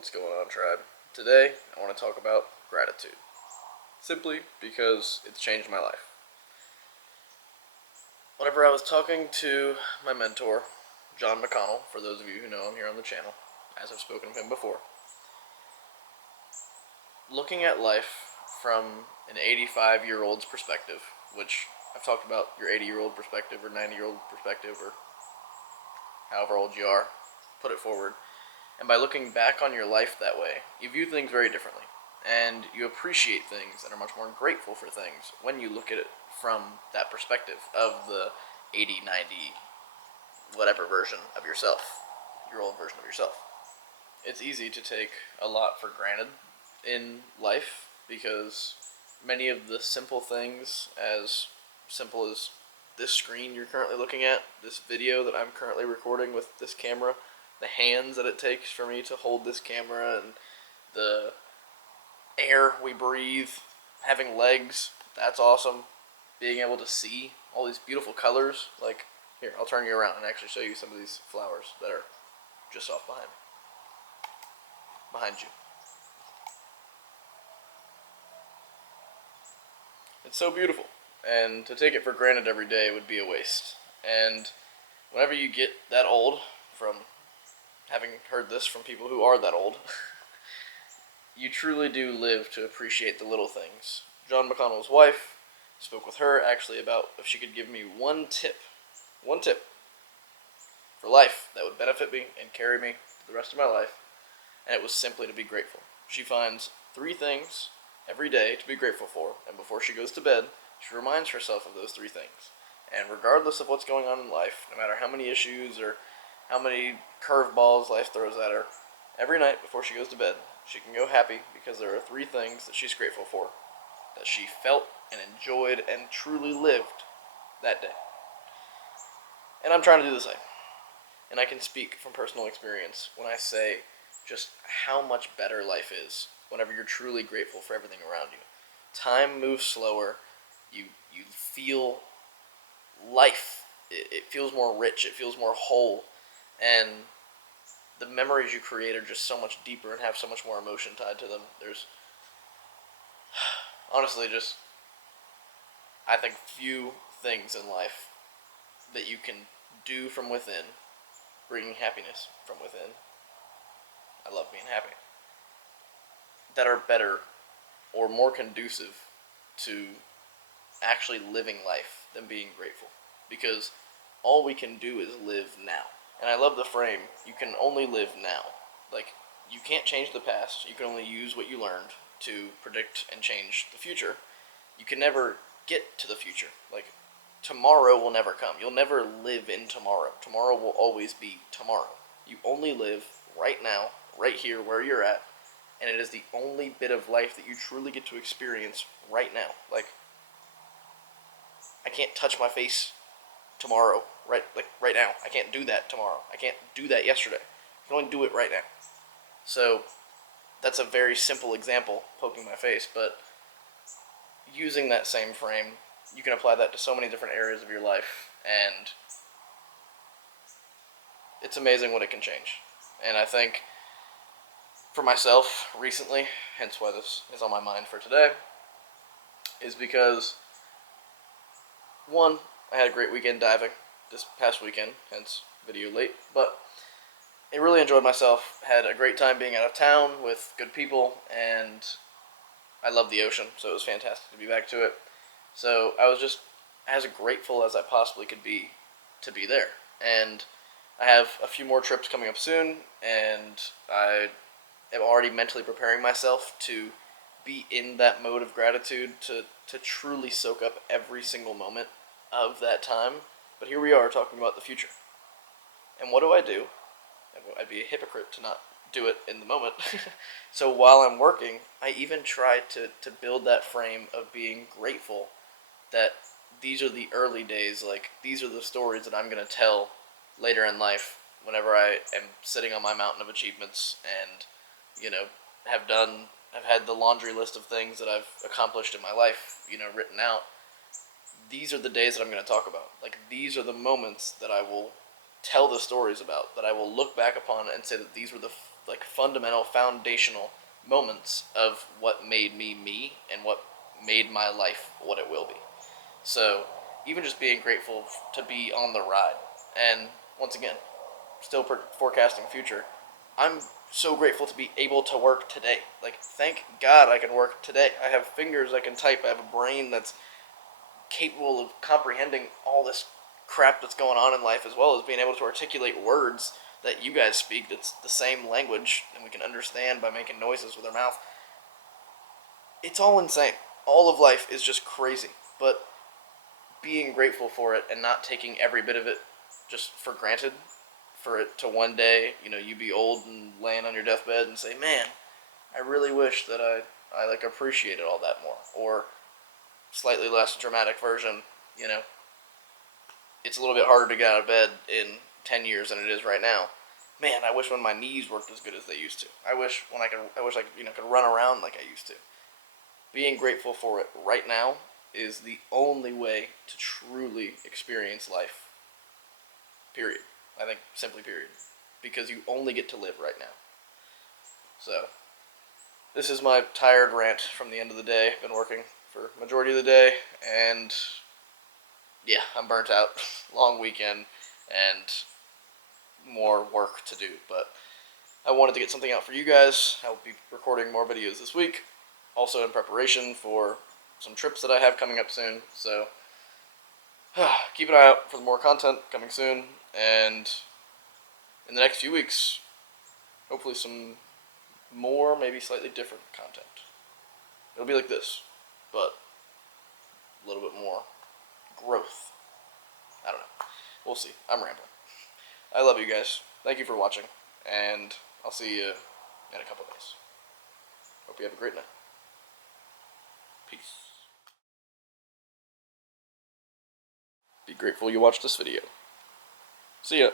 What's going on, tribe? Today, I want to talk about gratitude. Simply because it's changed my life. Whenever I was talking to my mentor, John McConnell, for those of you who know him here on the channel, as I've spoken of him before, looking at life from an 85-year-old's perspective, which I've talked about your 80-year-old perspective or 90-year-old perspective or however old you are, put it forward. And by looking back on your life that way, you view things very differently. And you appreciate things and are much more grateful for things when you look at it from that perspective of the 80, 90, whatever version of yourself, your old version of yourself. It's easy to take a lot for granted in life because many of the simple things, as simple as this screen you're currently looking at, this video that I'm currently recording with this camera, the hands that it takes for me to hold this camera, and the air we breathe, having legs, that's awesome. Being able to see all these beautiful colors, like, here, I'll turn you around and actually show you some of these flowers that are just off behind you. It's so beautiful, and to take it for granted every day would be a waste. And whenever you get that old, from having heard this from people who are that old, you truly do live to appreciate the little things. John McConnell's wife, spoke with her actually about if she could give me one tip for life that would benefit me and carry me the rest of my life, and it was simply to be grateful. She finds 3 things every day to be grateful for, and before she goes to bed, she reminds herself of those 3 things. And regardless of what's going on in life, no matter how many issues or how many curveballs life throws at her, every night before she goes to bed, she can go happy because there are 3 things that she's grateful for, that she felt and enjoyed and truly lived that day. And I'm trying to do the same. And I can speak from personal experience when I say just how much better life is whenever you're truly grateful for everything around you. Time moves slower. You feel life. It feels more rich. It feels more whole. And the memories you create are just so much deeper and have so much more emotion tied to them. There's honestly just, I think, few things in life that you can do from within, bringing happiness from within. I love being happy. That are better or more conducive to actually living life than being grateful. Because all we can do is live now. And I love the frame, you can only live now. Like, you can't change the past, you can only use what you learned to predict and change the future. You can never get to the future. Like, tomorrow will never come. You'll never live in tomorrow. Tomorrow will always be tomorrow. You only live right now, right here where you're at, and it is the only bit of life that you truly get to experience right now. Like, I can't touch my face tomorrow, right now. I can't do that tomorrow. I can't do that yesterday. I can only do it right now. So that's a very simple example, poking my face, but using that same frame, you can apply that to so many different areas of your life, and it's amazing what it can change. And I think for myself recently, hence why this is on my mind for today, is because, one, I had a great weekend diving this past weekend, hence video late, but I really enjoyed myself, had a great time being out of town with good people, and I love the ocean, so it was fantastic to be back to it. So I was just as grateful as I possibly could be to be there. And I have a few more trips coming up soon, and I am already mentally preparing myself to be in that mode of gratitude, to truly soak up every single moment of that time. But here we are talking about the future. And what do? I'd be a hypocrite to not do it in the moment. So while I'm working, I even try to build that frame of being grateful that these are the early days, like, these are the stories that I'm going to tell later in life whenever I am sitting on my mountain of achievements and, I've had the laundry list of things that I've accomplished in my life, written out. These are the days that I'm going to talk about. Like, these are the moments that I will tell the stories about, that I will look back upon and say that these were the like fundamental, foundational moments of what made me me and what made my life what it will be. So even just being grateful to be on the ride, and once again, still forecasting future, I'm so grateful to be able to work today. Like, thank God I can work today. I have fingers I can type. I have a brain that's capable of comprehending all this crap that's going on in life, as well as being able to articulate words that you guys speak that's the same language and we can understand by making noises with our mouth. It's all insane. All of life is just crazy. But being grateful for it and not taking every bit of it just for granted, for it to one day, you be old and laying on your deathbed and say, man, I really wish that I like appreciated all that more. Or slightly less dramatic version, it's a little bit harder to get out of bed in 10 years than it is right now. Man, I wish when my knees worked as good as they used to. I wish I could run around like I used to. Being grateful for it right now is the only way to truly experience life. Period. I think simply period. Because you only get to live right now. So, this is my tired rant from the end of the day. I've been working for majority of the day, and yeah, I'm burnt out. Long weekend, and more work to do, but I wanted to get something out for you guys. I'll be recording more videos this week, also in preparation for some trips that I have coming up soon, so keep an eye out for more content coming soon, and in the next few weeks, hopefully some more, maybe slightly different content. It'll be like this, but a little bit more growth. I don't know. We'll see. I'm rambling. I love you guys. Thank you for watching, and I'll see you in a couple days. Hope you have a great night. Peace. Be grateful you watched this video. See ya.